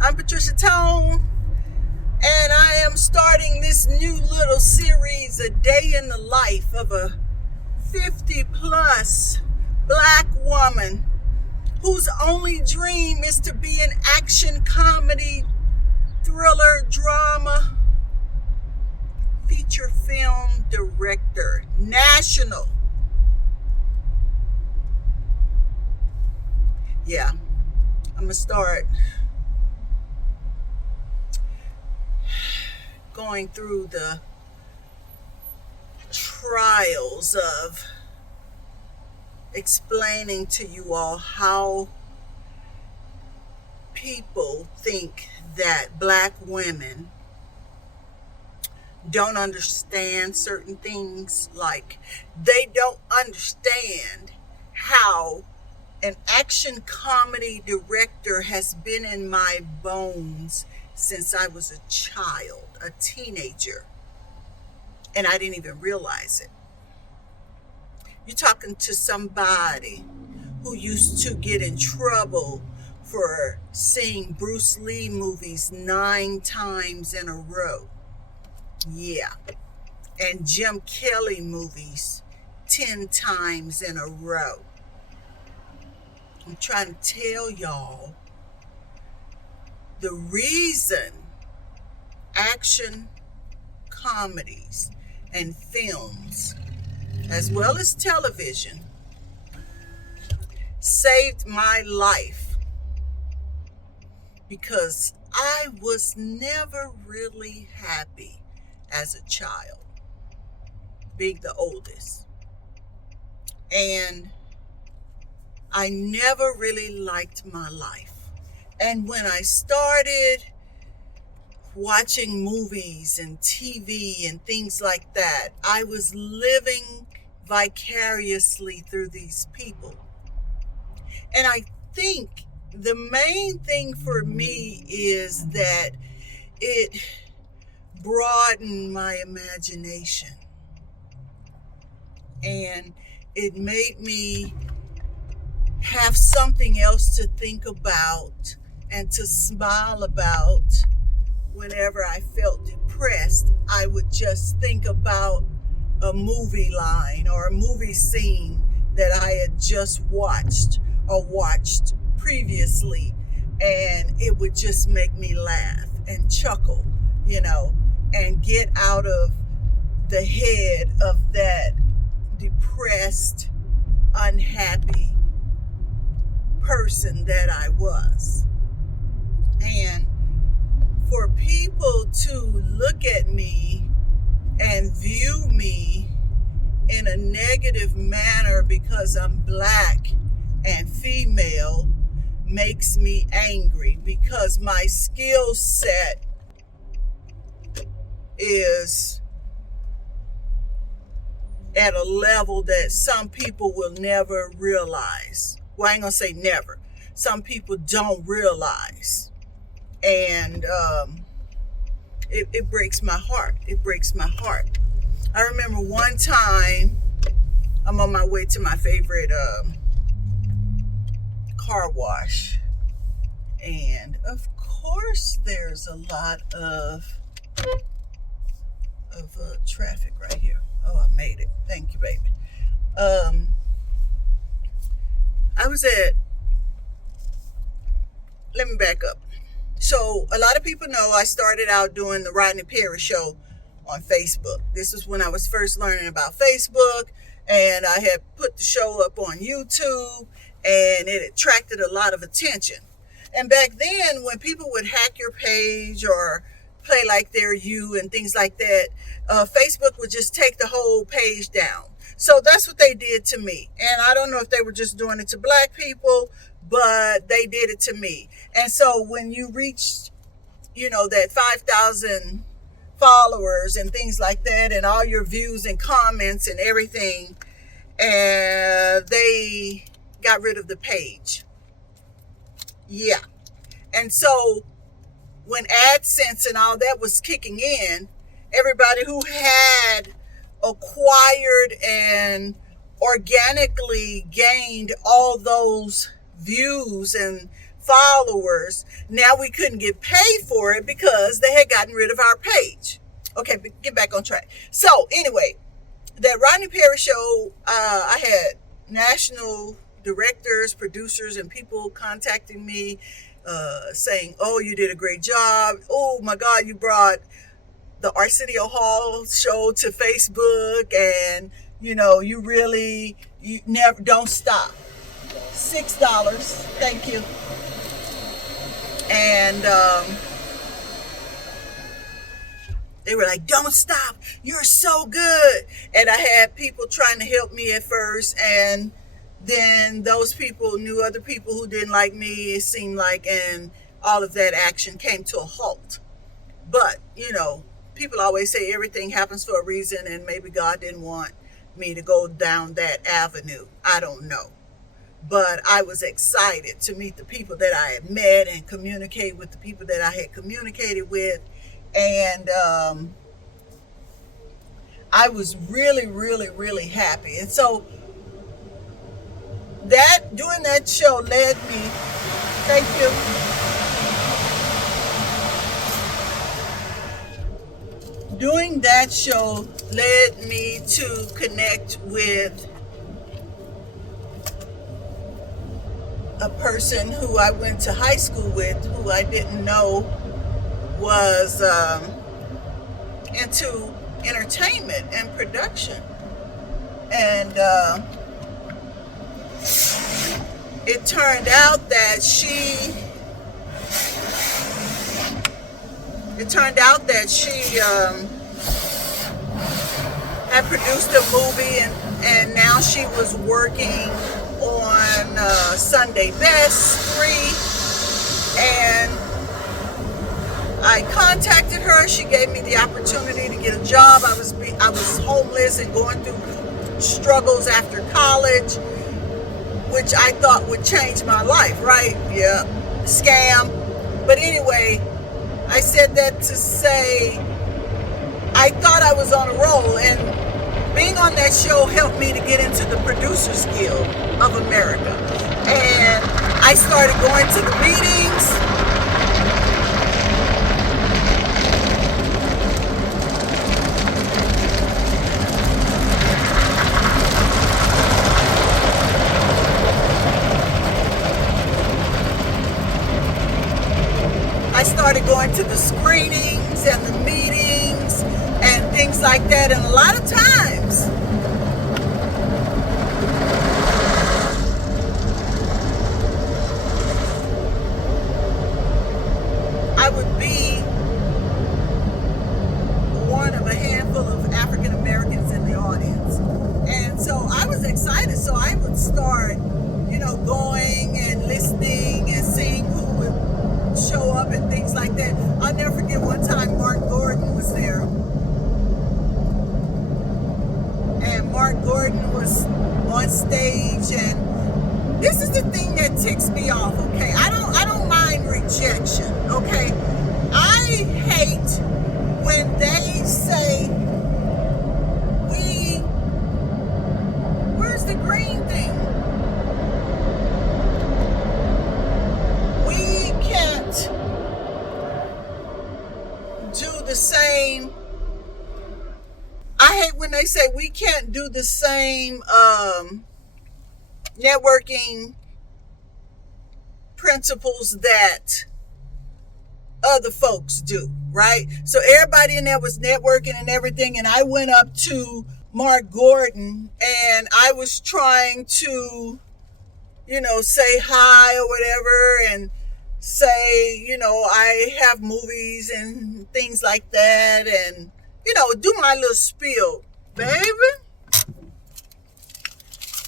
I'm Patricia Tone, and I am starting this new little series, A Day in the Life of a 50 plus black woman whose only dream is to be an action comedy, thriller, drama, feature film director, national. Yeah, I'm gonna start going through the trials of explaining to you all how people think that black women don't understand certain things. Like, they don't understand how an action comedy director has been in my bones since I was a child, a teenager, and I didn't even realize it. You're talking to somebody who used to get in trouble for seeing Bruce Lee movies 9 times in a row. Yeah. And Jim Kelly movies 10 times in a row. I'm trying to tell y'all the reason action comedies and films, as well as television, saved my life, because I was never really happy as a child, being the oldest. And I never really liked my life. And when I started watching movies and TV and things like that, I was living vicariously through these people. And I think the main thing for me is that it broadened my imagination. And it made me have something else to think about and to smile about. Whenever I felt depressed, I would just think about a movie line or a movie scene that I had just watched or watched previously, and it would just make me laugh and chuckle, and get out of the head of that depressed, unhappy person that I was. And for people to look at me and view me in a negative manner because I'm black and female makes me angry, because my skill set is at a level that some people will never realize. Well, I ain't gonna say never. Some people don't realize. And it breaks my heart. It breaks my heart. I remember one time I'm on my way to my favorite car wash. And of course there's a lot of traffic right here. Oh, I made it. Thank you, baby. Let me back up. So a lot of people know I started out doing the Rodney Perry show on Facebook. This was when I was first learning about Facebook, and I had put the show up on YouTube, and it attracted a lot of attention. And back then, when people would hack your page or play like they're you and things like that, Facebook would just take the whole page down. So that's what they did to me. And I don't know if they were just doing it to black people, but they did it to me. And so when you reached, that 5,000 followers and things like that, and all your views and comments and everything, and they got rid of the page. Yeah. And so when AdSense and all that was kicking in, everybody who had acquired and organically gained all those views and followers. Now we couldn't get paid for it because they had gotten rid of our page. Okay, but get back on track. So anyway, that Rodney Perry show, I had national directors, producers, and people contacting me saying, "Oh, you did a great job. Oh my God, you brought the Arsenio Hall show to Facebook, and you never don't stop." $6, thank you. And they were like, "Don't stop. You're so good." And I had people trying to help me at first. And then those people knew other people who didn't like me, it seemed like. And all of that action came to a halt. But, people always say everything happens for a reason. And maybe God didn't want me to go down that avenue. I don't know. But I was excited to meet the people that I had met and communicate with the people that I had communicated with. And I was really, really, really happy. And so doing that show led me, thank you. Doing that show led me to connect with a person who I went to high school with, who I didn't know was into entertainment and production. And it turned out that she had produced a movie, and now she was working on Sunday Best 3. And I contacted her. She gave me the opportunity to get a job. I was homeless and going through struggles after college, which I thought would change my life, right? Yeah, scam. But anyway, I said that to say I thought I was on a roll, and being on that show helped me to get into the Producers Guild of America. And I started going to the meetings. I started going to the screenings and the meetings and things like that. And a lot of times, I would be one of a handful of African Americans in the audience. And so I was excited. So I would start, going and listening and seeing who would show up and things like that. I'll never forget one time Mark Gordon was there. And Mark Gordon was on stage, and this is the thing that ticks me off, okay? I don't mind rejection, okay? I hate when they say, where's the green thing? We can't do the same. I hate when they say we can't do the same networking principles that other folks do, right? So everybody in there was networking and everything, and I went up to Mark Gordon and I was trying to, say hi or whatever, and say, I have movies and things like that, and do my little spiel, baby.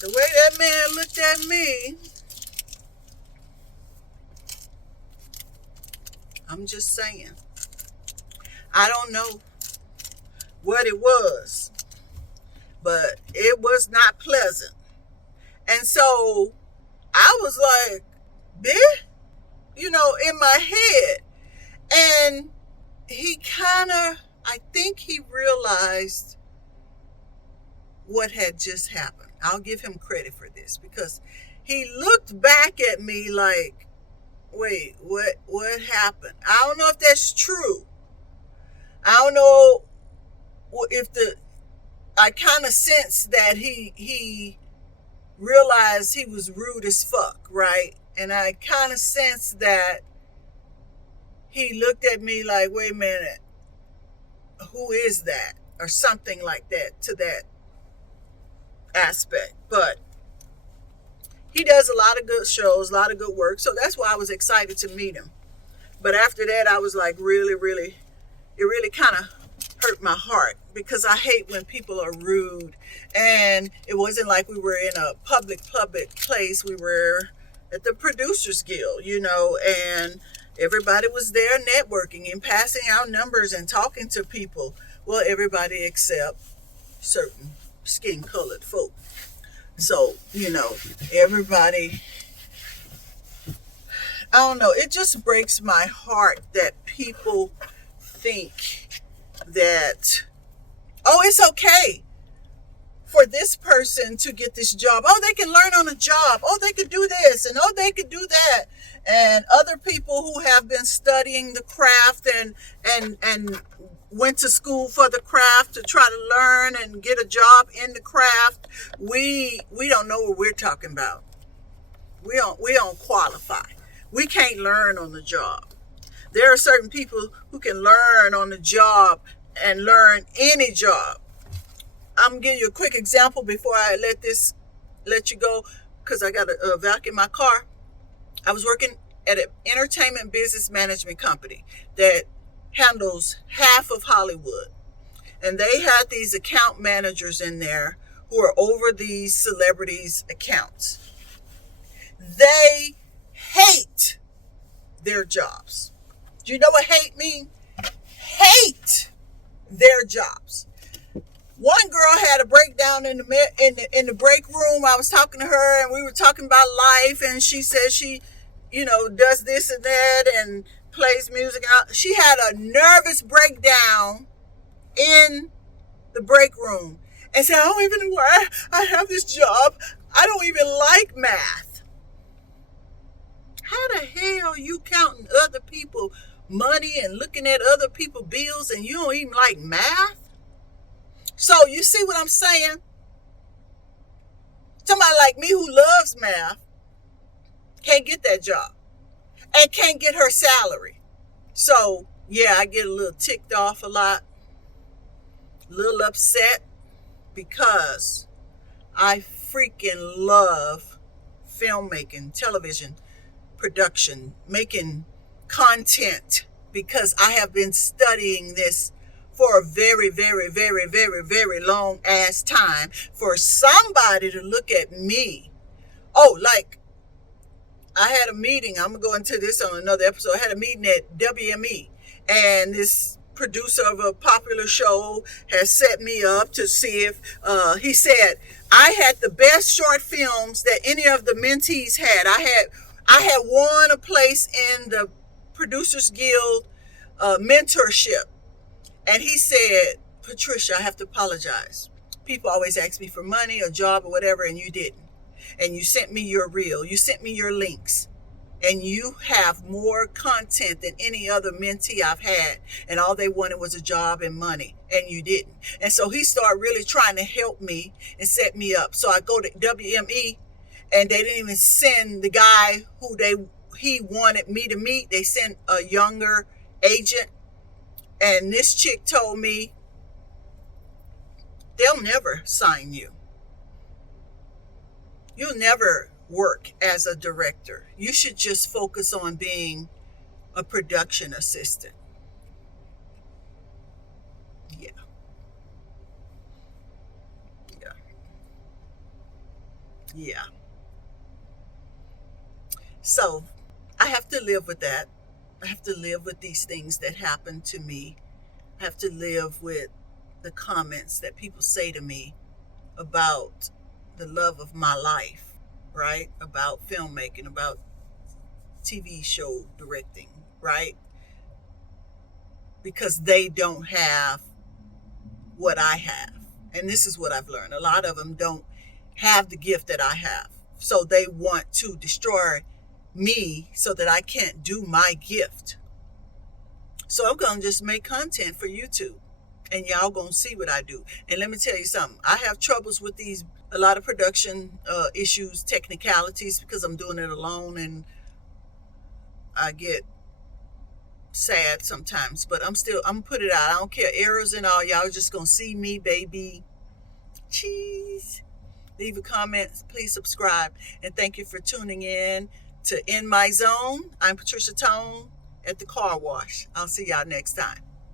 The way that man looked at me, I'm just saying. I don't know what it was, but it was not pleasant. And so I was like, bitch, in my head. And he I think he realized what had just happened. I'll give him credit for this, because he looked back at me like, wait, what happened? I don't know if that's true. I don't know if the I kind of sense that he realized he was rude as fuck, right? And I kind of sense that he looked at me like, wait a minute, who is that? Or something like that, to that aspect. But he does a lot of good shows, a lot of good work. So that's why I was excited to meet him. But after that, I was like, really, it really kind of hurt my heart, because I hate when people are rude. And it wasn't like we were in a public place. We were at the Producers Guild, and everybody was there networking and passing out numbers and talking to people. Well, everybody except certain skin colored folk. So, everybody, I don't know, it just breaks my heart that people think that, oh, it's okay for this person to get this job. Oh, they can learn on the job. Oh, they could do this, and oh, they could do that. And other people who have been studying the craft and went to school for the craft to try to learn and get a job in the craft, we don't know what we're talking about. We don't qualify. We can't learn on the job. There are certain people who can learn on the job and learn any job. I'm gonna give you a quick example before I let you go, because I got a vacuum in my car. I was working at an entertainment business management company that handles half of Hollywood. And they had these account managers in there who are over these celebrities' accounts. They hate their jobs. Do you know what hate means? Hate their jobs. One girl had a breakdown in the break room. I was talking to her, and we were talking about life, and she said she, does this and that and plays music. She had a nervous breakdown in the break room and said, I don't even know why I have this job. I don't even like math. How the hell are you counting other people money and looking at other people's bills and you don't even like math? So you see what I'm saying? Somebody like me who loves math can't get that job and can't get her salary. So yeah, I get a little ticked off a lot, a little upset, because I freaking love filmmaking, television production, making content, because I have been studying this for a very, very, very, very, very long ass time. For somebody to look at me, like I had a meeting, I'm gonna go into this on another episode. I had a meeting at WME, and this producer of a popular show has set me up to see if he said I had the best short films that any of the mentees had. I had won a place in the Producers Guild mentorship. And he said, Patricia, I have to apologize. People always ask me for money or job or whatever, and you didn't. And you sent me your reel. You sent me your links. And you have more content than any other mentee I've had. And all they wanted was a job and money. And you didn't. And so he started really trying to help me and set me up. So I go to WME, and they didn't even send the guy who he wanted me to meet. They sent a younger agent. And this chick told me, they'll never sign you. You'll never work as a director. You should just focus on being a production assistant. Yeah. So I have to live with that. I have to live with these things that happen to me. I have to live with the comments that people say to me about the love of my life, right? About filmmaking, about TV show directing, right? Because they don't have what I have. And this is what I've learned. A lot of them don't have the gift that I have. So they want to destroy me so that I can't do my gift. So I'm going to just make content for YouTube, and y'all going to see what I do. And let me tell you something. I have troubles with a lot of production issues, technicalities, because I'm doing it alone, and I get sad sometimes, but I'm gonna put it out. I don't care, errors and all. Y'all just gonna see me, baby. Cheese. Leave a comment, please subscribe, and thank you for tuning in to In My Zone. I'm Patricia Tone at the Car Wash. I'll see y'all next time.